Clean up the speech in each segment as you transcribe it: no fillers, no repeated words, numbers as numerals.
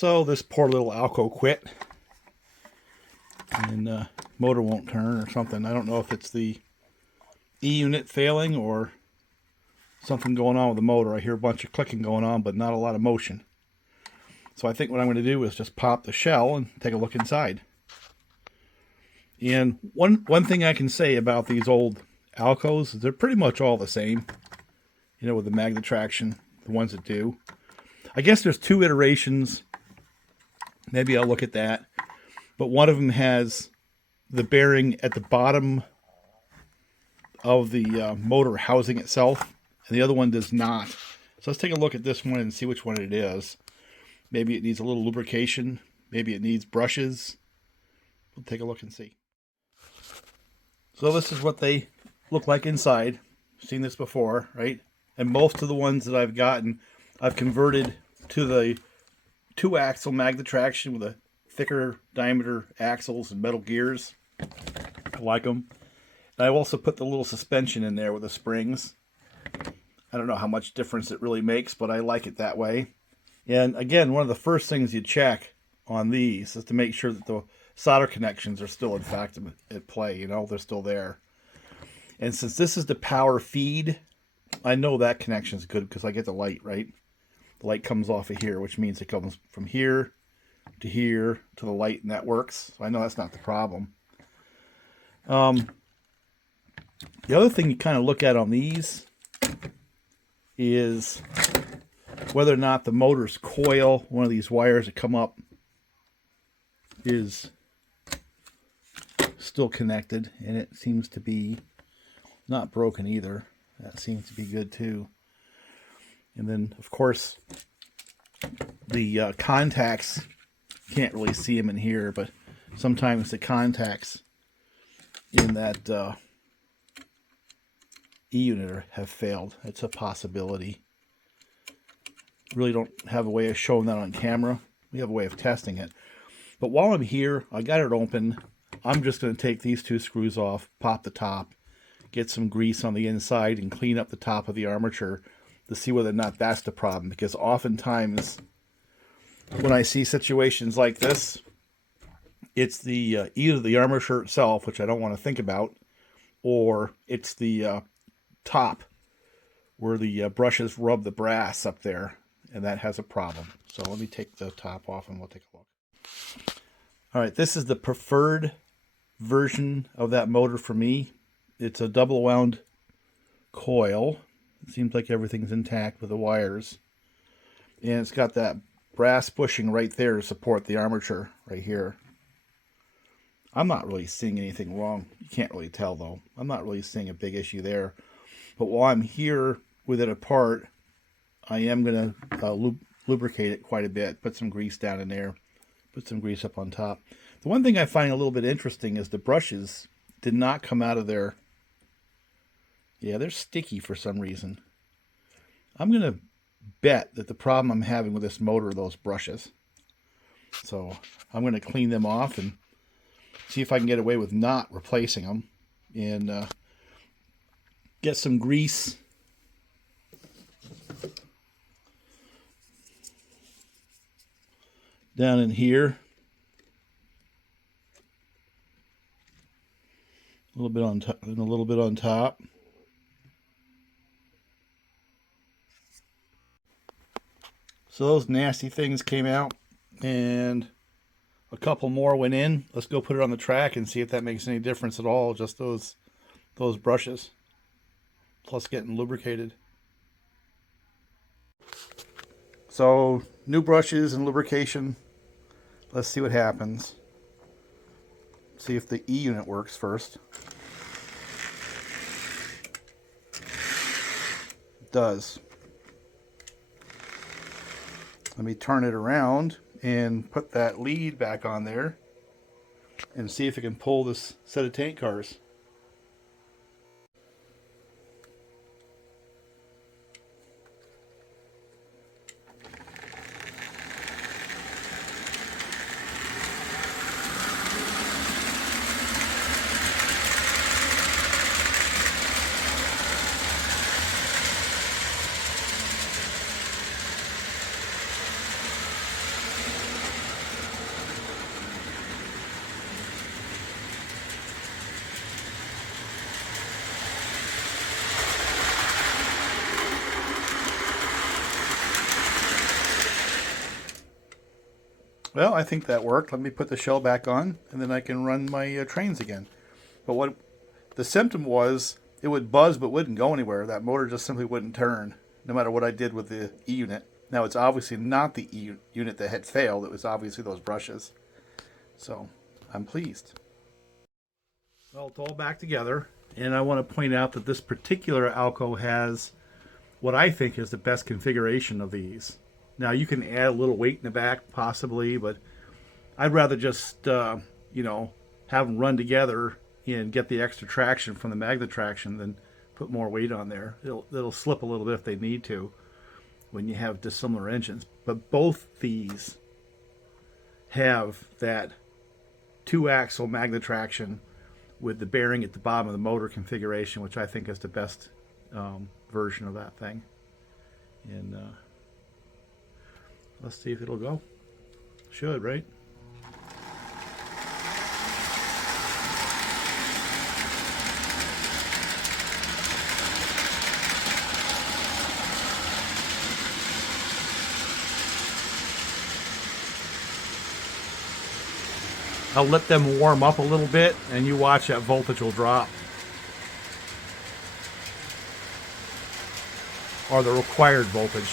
So this poor little ALCO quit, and motor won't turn or something. I don't know if it's the E-unit failing or something going on with the motor. I hear a bunch of clicking going on, but not a lot of motion. So I think what I'm going to do is just pop the shell and take a look inside. And one thing I can say about these old ALCOs is they're pretty much all the same. You know, with the magnet traction, the ones that do. I guess there's two iterations. Maybe I'll look at that. But one of them has the bearing at the bottom of the motor housing itself, and the other one does not. So let's take a look at this one and see which one it is. Maybe it needs a little lubrication. Maybe it needs brushes. We'll take a look and see. So this is what they look like inside. Seen this before, right? And most of the ones that I've gotten, I've converted to the 2-axle magnet traction with a thicker diameter axles and metal gears. I like them. And I also put the little suspension in there with the springs. I don't know how much difference it really makes, but I like it that way. And again, one of the first things you check on these is to make sure that the solder connections are still in fact at play. You know, they're still there. And since this is the power feed, I know that connection is good because I get the light, right? The light comes off of here, which means it comes from here to the light, and that works. So I know that's not the problem. The other thing you kind of look at on these is whether or not the motor's coil, one of these wires that come up, is still connected, and it seems to be not broken either. That seems to be good too. And then, of course, the contacts, can't really see them in here, but sometimes the contacts in that E-unit have failed. It's a possibility. Really don't have a way of showing that on camera. We have a way of testing it. But while I'm here, I got it open. I'm just going to take these two screws off, pop the top, get some grease on the inside, and clean up the top of the armature to see whether or not that's the problem. Because oftentimes when I see situations like this, it's the either the armature itself, which I don't want to think about, or it's the top where the brushes rub the brass up there, and that has a problem. So let me take the top off and we'll take a look. All right, this is the preferred version of that motor for me. It's a double wound coil. It seems like everything's intact with the wires. And it's got that brass bushing right there to support the armature right here. I'm not really seeing anything wrong. You can't really tell though. I'm not really seeing a big issue there. But while I'm here with it apart, I am going to lubricate it quite a bit. Put some grease down in there. Put some grease up on top. The one thing I find a little bit interesting is the brushes did not come out of there. Yeah, they're sticky for some reason. I'm going to bet that the problem I'm having with this motor are those brushes. So I'm going to clean them off and see if I can get away with not replacing them. And get some grease. Down in here. A little bit on top and a little bit on top. So those nasty things came out, and a couple more went in. Let's go put it on the track and see if that makes any difference at all. Just those brushes, plus getting lubricated. So new brushes and lubrication. Let's see what happens. See if the E-unit works first. It does. Let me turn it around and put that lead back on there and see if it can pull this set of tank cars. Well, I think that worked. Let me put the shell back on, and then I can run my trains again. But what the symptom was, it would buzz but wouldn't go anywhere. That motor just simply wouldn't turn, no matter what I did with the E-unit. Now, it's obviously not the E-unit that had failed. It was obviously those brushes. So, I'm pleased. Well, it's all back together, and I want to point out that this particular ALCO has what I think is the best configuration of these. Now, you can add a little weight in the back, possibly, but I'd rather just, have them run together and get the extra traction from the magnet traction than put more weight on there. It'll slip a little bit if they need to when you have dissimilar engines. But both these have that 2-axle magnet traction with the bearing at the bottom of the motor configuration, which I think is the best version of that thing. And let's see if it'll go. Should, right? I'll let them warm up a little bit, and you watch that voltage will drop. Or the required voltage.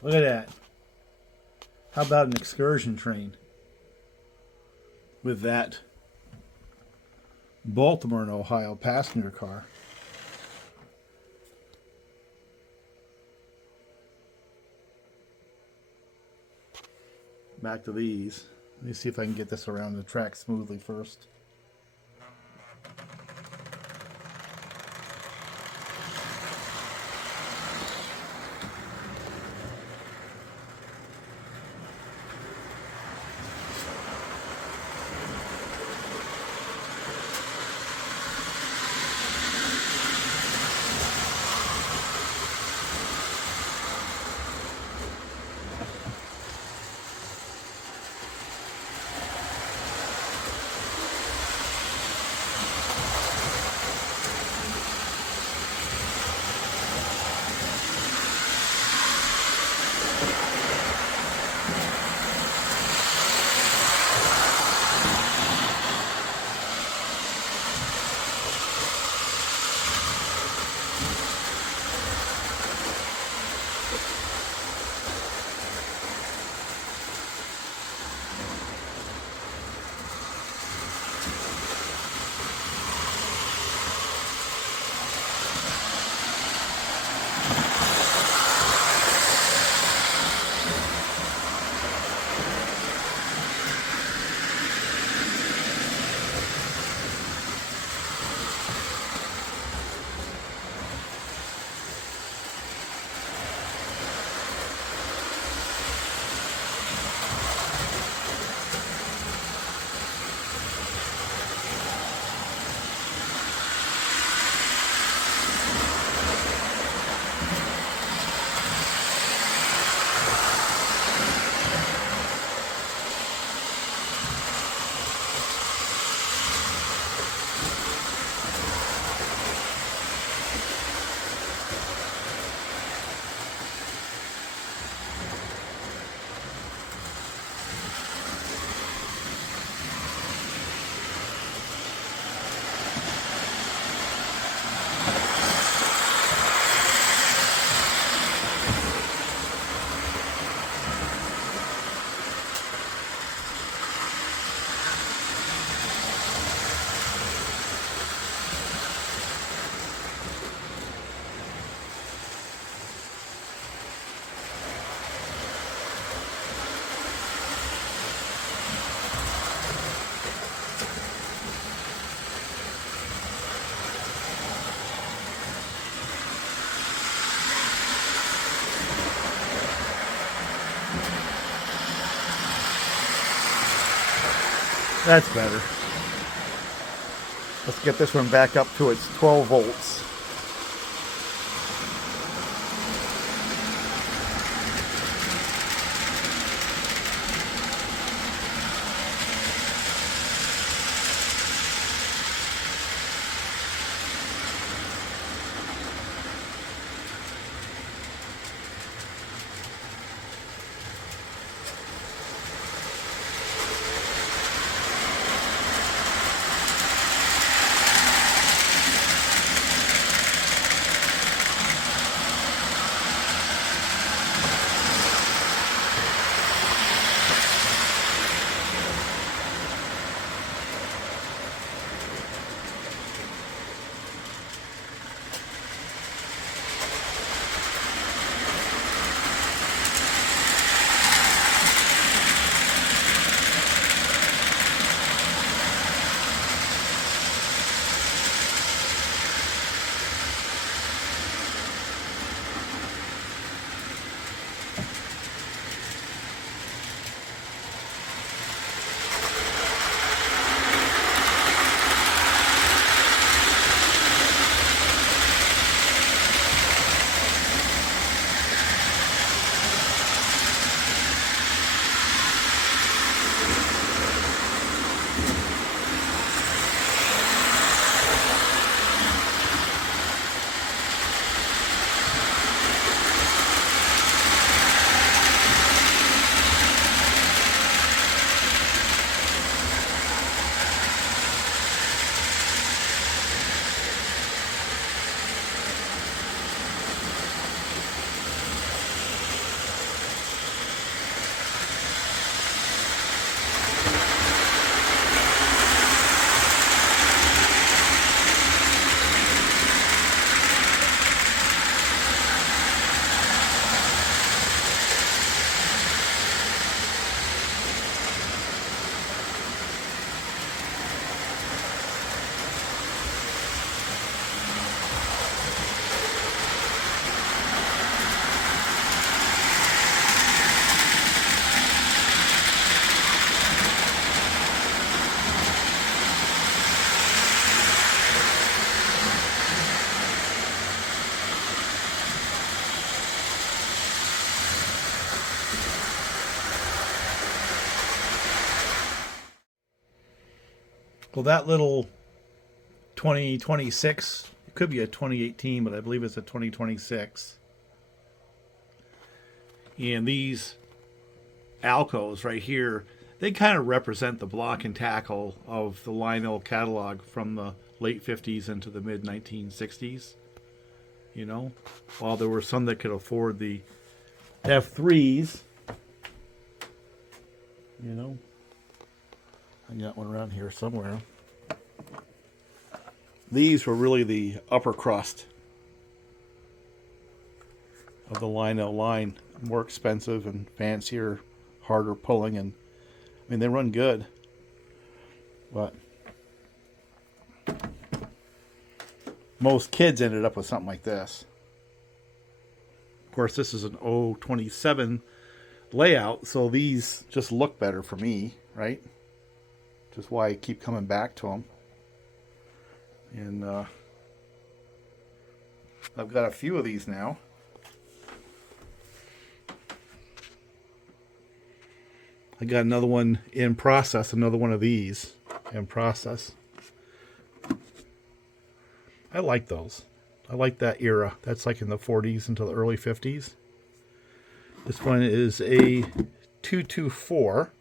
Look at that. How about an excursion train with that Baltimore and Ohio passenger car? Back to these. Let me see if I can get this around the track smoothly first. That's better. Let's get this one back up to its 12 volts. Well, that little 2026, it could be a 2018, but I believe it's a 2026. And these ALCOs right here, they kind of represent the block and tackle of the Lionel catalog from the late 50s into the mid 1960s. You know, while there were some that could afford the F3s, you know, I got one around here somewhere. These were really the upper crust of the Lionel line. More expensive and fancier, harder pulling, and I mean, they run good. But most kids ended up with something like this. Of course, this is an 027 layout, so these just look better for me, right? Just why I keep coming back to them. And I've got a few of these now. I got another one in process, another one of these in process. I like those. I like that era. That's like in the 40s into the early 50s. This one is a 224.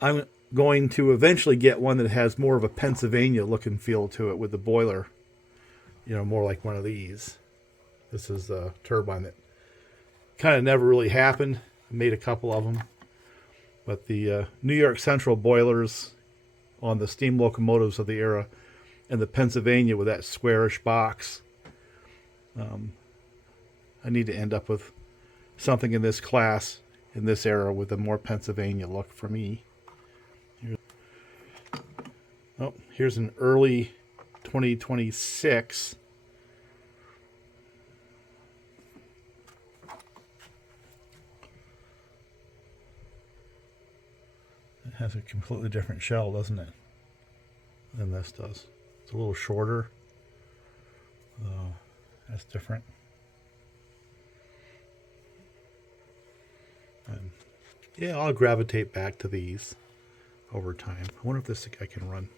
I'm going to eventually get one that has more of a Pennsylvania look and feel to it with the boiler. You know, more like one of these. This is the turbine that kind of never really happened. I made a couple of them. But the New York Central boilers on the steam locomotives of the era and the Pennsylvania with that squarish box. I need to end up with something in this class, in this era, with a more Pennsylvania look for me. Here's an early 2026. It has a completely different shell, doesn't it? Than this does. It's a little shorter. That's different. And yeah, I'll gravitate back to these over time. I wonder if this guy can run.